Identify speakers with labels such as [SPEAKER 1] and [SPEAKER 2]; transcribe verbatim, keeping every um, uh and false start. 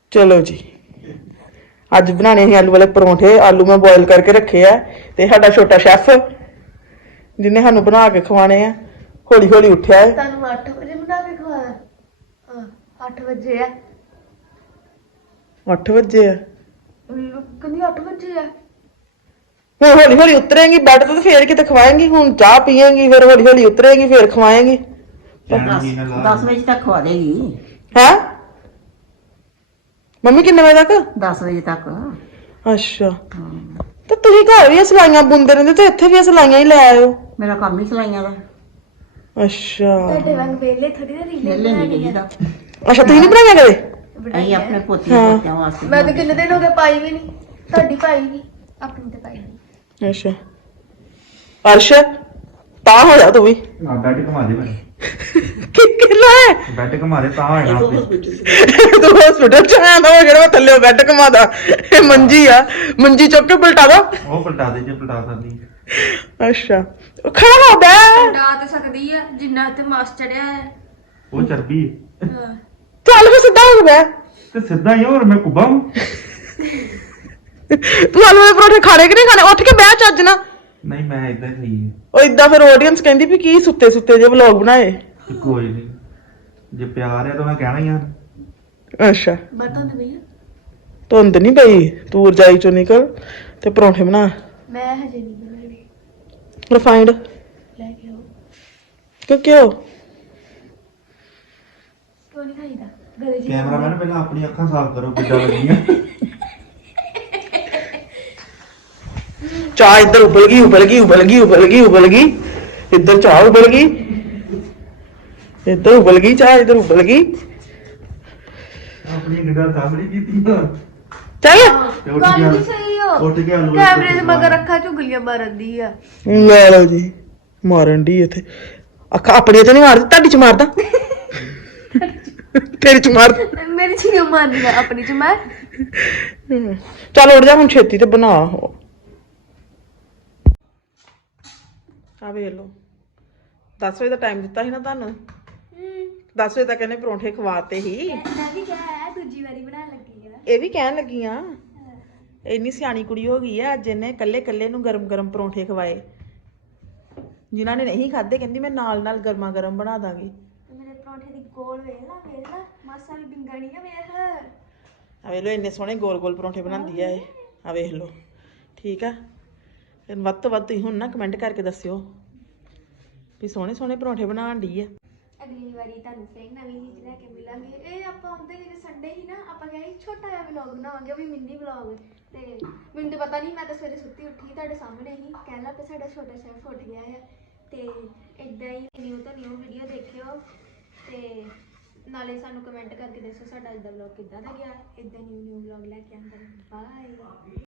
[SPEAKER 1] चलो जी अज बनाने हैं आलू वाले परौंठे। आलू मैं बॉयल करके रखे है ते साडा छोटा शैफ जिन्हें सानू बना के खवाने हैं हौली हौली उठ्या है।
[SPEAKER 2] ਤੁਹਾਨੂੰ ਅੱਠ ਵਜੇ ਬਣਾ ਕੇ ਖਵਾਇਆ। ਹਾਂ ਅੱਠ ਵਜੇ ਆ।
[SPEAKER 1] ਅੱਠ ਵਜੇ ਆ
[SPEAKER 2] ਕਹਿੰਦੀ ਅੱਠ ਵਜੇ ਆ।
[SPEAKER 1] ਹੁਣ ਹੌਲੀ ਹੌਲੀ ਉਤरेंगी बैड तो फिर किते खवाएंगी। हुन चाह पिएंगी फिर हौली हौली उतरेंगी फिर खवाएंगी।
[SPEAKER 3] दस बजे तक खवा देगी।
[SPEAKER 1] है मम्मी किन्ने बजे तक?
[SPEAKER 3] दस बजे तक।
[SPEAKER 1] अच्छा तो तुम घर भी सिलाइयां बुनते रहंदे ते इत्थे भी सिलाइयां ही ले आयो।
[SPEAKER 3] मेरा काम ही सिलाइयां दा।
[SPEAKER 1] अच्छा
[SPEAKER 2] ਤੁਹਾਡੇ ਵਾਂਗ ਵੇਲੇ ਥੋੜੀ ਨਾ ਰੀਲੇ
[SPEAKER 3] ਵੇਲੇ नहीं गई दा।
[SPEAKER 1] अच्छा तुम नहीं बनाया कदे?
[SPEAKER 3] ਅਸੀਂ ਆਪਣੇ ਪੋਤੀਆਂ ਪੋਤਿਆਂ ਵਾਸਤੇ।
[SPEAKER 2] ਮੈਂ ਤਾਂ ਕਿੰਨੇ ਦਿਨ ਹੋ ਗਏ ਪਾਈ ਵੀ ਨਹੀਂ। ਤੁਹਾਡੀ ਪਾਈ ਨਹੀਂ ਆਪਣੀ ਤੇ ਪਾਈ ਨਹੀਂ।
[SPEAKER 1] अच्छा अर्श ता हो जा तू भी
[SPEAKER 4] हाँ बेड घुमा दे मैंने
[SPEAKER 1] कि किला है
[SPEAKER 4] बेड घुमा दे ता है ना
[SPEAKER 1] तू हॉस्पिटल च आया ना जेड़ा मैं थल्ले बेड घुमादा ए मंजी आ मंजी चुक के पलटा दो
[SPEAKER 4] वो पलटा दे जे पलटा सकदी।
[SPEAKER 1] अच्छा खड़ा हो बे
[SPEAKER 2] ਡਾ ਤੇ ਸਕਦੀ ਆ ਜਿੰਨਾ ਤੇ ਮਾਸ ਚੜਿਆ ਹੈ।
[SPEAKER 4] वो चर्बी है
[SPEAKER 2] ਹਾਂ
[SPEAKER 1] चल फिर सीधा हो बे
[SPEAKER 4] ते सीधा ही और मैं कुब्बा हूं।
[SPEAKER 1] तू आलू वाले परोठे खाने कि नहीं खाने उठ के बह चज ना
[SPEAKER 4] नहीं मैं इधर ही
[SPEAKER 1] ਉਹ ਇਦਾਂ ਫਿਰ ਆਡੀਅנס ਕਹਿੰਦੀ ਵੀ ਕੀ ਸੁੱਤੇ ਸੁੱਤੇ ਜੇ ਵਲੌਗ ਬਣਾਏ।
[SPEAKER 4] कोई नहीं जे प्यार है तो मैं कहना ही है।
[SPEAKER 1] ਅੱਛਾ
[SPEAKER 2] ਬਰਤਨ ਤੇ ਭਈਆ
[SPEAKER 1] ਧੁੰਦ ਨਹੀਂ ਪਈ ਤੂੰ ਰਜਾਈ ਚੋਂ ਨਿਕਲ ਤੇ ਪਰੌਂਠੇ ਬਣਾ
[SPEAKER 2] ਮੈਂ ਹਜੇ ਨਹੀਂ ਬਣਾਉਣੀ।
[SPEAKER 1] ਰਿਫਾਈਂਡ
[SPEAKER 2] ਲੈ ਕੇ ਆਓ।
[SPEAKER 1] ਕਿਉਂ ਕਿਉਂ
[SPEAKER 2] ਕਿਉਂ ਨਹੀਂ ਖਾਈਦਾ ਗਲੇ ਜੀ
[SPEAKER 4] कैमरामैन पहले अपनी अखां साफ करो किड्डा लगियां।
[SPEAKER 1] चाह इधर उबल गई उबल गई उबल गई उबल गई उबल गई इधर चाह उबल गई इधर उबल गई चाह इधर उबल गई
[SPEAKER 4] अपनी निगाह सामने की थी ना
[SPEAKER 1] चल
[SPEAKER 2] ਗੱਲ ਵੀ ਸਹੀ ਹੋ।
[SPEAKER 4] ਉੱਠ ਕੇ ਆਲੂ
[SPEAKER 2] ਕੈਮਰੇ ਦੇ ਮਗਰ ਅੱਖਾਂ ਝੁਗਲੀਆਂ ਮਾਰਨ ਦੀ ਆ।
[SPEAKER 1] ਲੈ ਲਓ ਜੀ ਮਾਰਨ ਦੀ ਇੱਥੇ ਅੱਖਾਂ ਆਪਣੀਆਂ ਤੇ ਨਹੀਂ ਮਾਰਦੀ ਤੁਹਾਡੀ ਚ ਮਾਰਦਾ ਤੇਰੀ ਚ ਮਾਰ
[SPEAKER 2] ਮੇਰੀ ਚ ਕਿਉਂ ਮਾਰਨੀ ਆ ਆਪਣੀ ਚ ਮੈਂ।
[SPEAKER 1] ਚੱਲ ਉੱਠ ਜਾ ਹੁਣ ਛੇਤੀ ਤੇ ਬਣਾ ਆ ਵੇਖ ਲਓ ਦਸ ਵਜੇ ਦਾ ਟਾਈਮ ਦਿੱਤਾ ਸੀ ਨਾ ਤੁਹਾਨੂੰ ਦਸ ਵਜੇ ਤੱਕ ਇਹਨੇ ਪਰੌਂਠੇ ਖਵਾਤੇ ਹੀ।
[SPEAKER 2] ਮੈਂ ਵੀ ਕਿਹਾ ਹੈ ਦੂਜੀ ਵਾਰੀ ਬਣਾਉਣ ਲੱਗੀ ਆ।
[SPEAKER 1] ਇਹ ਵੀ ਕਹਿਣ ਲੱਗੀ ਆ ਇੰਨੀ ਸਿਆਣੀ ਕੁੜੀ ਹੋ ਗਈ ਆ ਅੱਜ ਇਹਨੇ ਕੱਲੇ ਕੱਲੇ ਨੂੰ ਗਰਮ ਗਰਮ ਪਰੌਂਠੇ ਖਵਾਏ। ਜਿਨ੍ਹਾਂ ਨੇ ਨਹੀਂ ਖਾਦੇ ਕਹਿੰਦੀ ਮੈਂ ਨਾਲ ਨਾਲ ਗਰਮਾ ਗਰਮ ਬਣਾ ਦਾਂਗੀ।
[SPEAKER 2] ਮੇਰੇ ਪਰੌਂਠੇ ਦੀ ਗੋਲ ਵੇਖ ਲਾ ਵੇਖ ਲਾ ਮਾਸਾ ਵੀ ਬਿੰਗਾ ਨਹੀਂ ਆ ਵੇਖ।
[SPEAKER 1] ਆ ਵੇਖ ਲਓ ਇੰਨੇ ਸੋਹਣੇ ਗੋਲ ਗੋਲ ਪਰੌਂਠੇ ਬਣਾਉਂਦੀ ਆ ਇਹ ਆ ਵੇਖ ਲਓ ਠੀਕ ਆ। ਫਿਰ ਵੱਧ ਤੋਂ ਵੱਧ ਤੁਸੀਂ ਹੁਣ ਨਾ ਕਮੈਂਟ ਕਰਕੇ ਦੱਸਿਓ ਵੀ ਸੋਹਣੇ ਸੋਹਣੇ ਪਰੌਂਠੇ ਬਣਾਉਣ ਦੀ ਆ।
[SPEAKER 2] ਅਗਲੀ ਵਾਰੀ ਤੁਹਾਨੂੰ ਫੇਰ ਨਵੀਂ ਚੀਜ਼ ਲੈ ਕੇ ਮਿਲਾਂਗੇ। ਇਹ ਆਪਾਂ ਆਉਂਦੇ ਕਿ ਸੰਡੇ ਹੀ ਨਾ ਆਪਾਂ ਕਹਿੰਦੇ ਛੋਟਾ ਜਿਹਾ ਵਲੌਗ ਬਣਾਵਾਂਗੇ ਉਹ ਵੀ ਮਿੰਨੀ ਵਲੌਗ। ਤੇ ਮੈਨੂੰ ਤਾਂ ਪਤਾ ਨਹੀਂ ਮੈਂ ਤਾਂ ਸਵੇਰੇ ਸੁੱਤੀ ਉੱਠੀ ਤੁਹਾਡੇ ਸਾਹਮਣੇ ਹੀ ਕਹਿ ਲਾ ਕਿ ਸਾਡਾ ਛੋਟਾ ਸ਼ੈਫ ਉੱਠ ਗਿਆ ਆ। ਤੇ ਇਦਾਂ ਹੀ ਨਿਊ ਤੋਂ ਨਿਊ ਵੀਡੀਓ ਦੇਖਿਓ ਤੇ ਨਾਲੇ ਸਾਨੂੰ ਕਮੈਂਟ ਕਰਕੇ ਦੱਸੋ ਸਾਡਾ ਅੱਜ ਦਾ ਵਲੌਗ ਕਿੱਦਾਂ ਦਾ ਗਿਆ। ਇਦਾਂ ਨਿਊ ਨਿਊ ਵਲੌਗ ਲੈ ਕੇ ਆਉਂਦੇ ਬਾਏ।